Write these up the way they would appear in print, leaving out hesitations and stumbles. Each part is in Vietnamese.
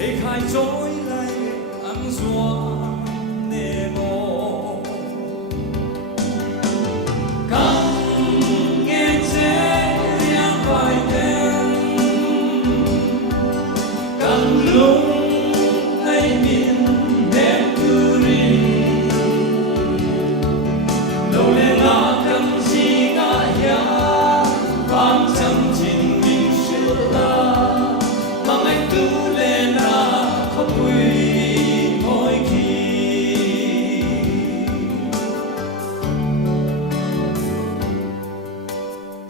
để khai trỗi lấy ăn doa nề mồ căng nghe chế riêng vài tên căng lúc nay miền đẹp cứ riêng đâu lẽ là căng gì ngã ya vang trăm trình mình chưa là mà anh tu lên là không quỳ mỗi khi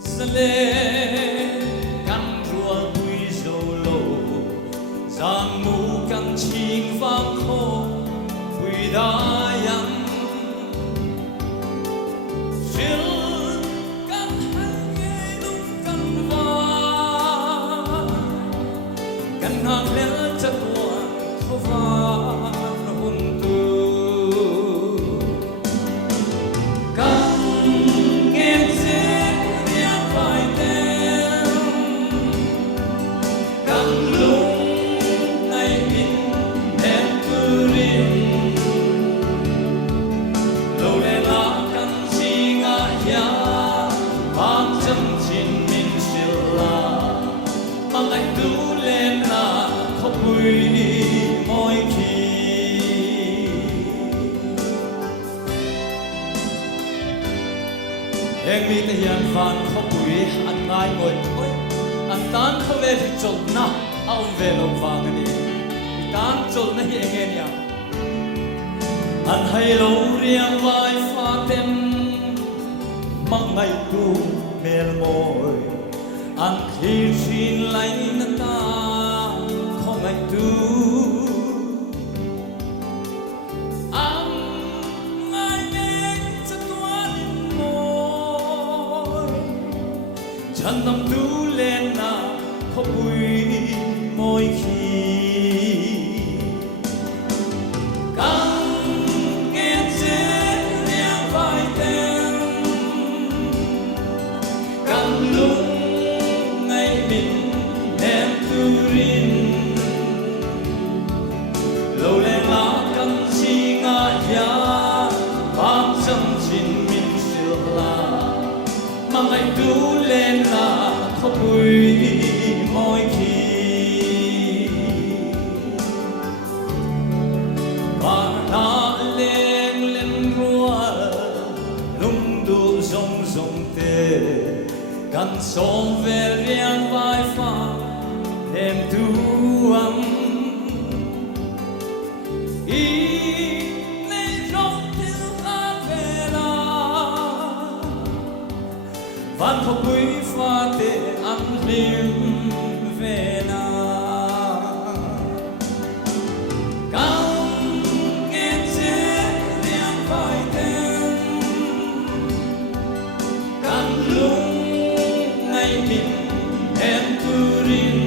sẽ lên căn rùa bụi dầu lô giang mù căn chinh vang khô bụi đá yang chill căn hàng nghe lúc căn vang căn hàng lẽ chất buồn khó van hồn tu căn nghe dễ riêng vài tên căn lúc ngày mình em cứ riêng lâu lẽ là căn gì ngã ya mang chân trình mình siêu là mang anh tu lên là không quỳ mỗi khi em mi ta hiền phàn không quỳ anh ngay ngồi thôi anh tan không về thì chột na ông về lâu vàng cái đi tan chột na hiền nghe nhá anh hay lâu riêng vai pha tem mang ngày tu mel môi anh khi xin lấy ta không ngày tu anh ngày nên cho toan môi chân tâm tu lên na không vui mỗi khi căng nghe chế riêng vài tên căng lúc ngày mình em cứ riêng lâu lẽ là căng gì ngã ya bám chân trình mình sửa là mà ngày tu lên là không vui mỗi khi và na lên lên rùa lung đủ rong rong tê căn sống về riêng vai pha đêm tu âm ý này rong tiêu ta về là van không quý pha tê ăn liêm về na căng nghe chế riêng vài tên căng lúc ngày mình em cứ riêng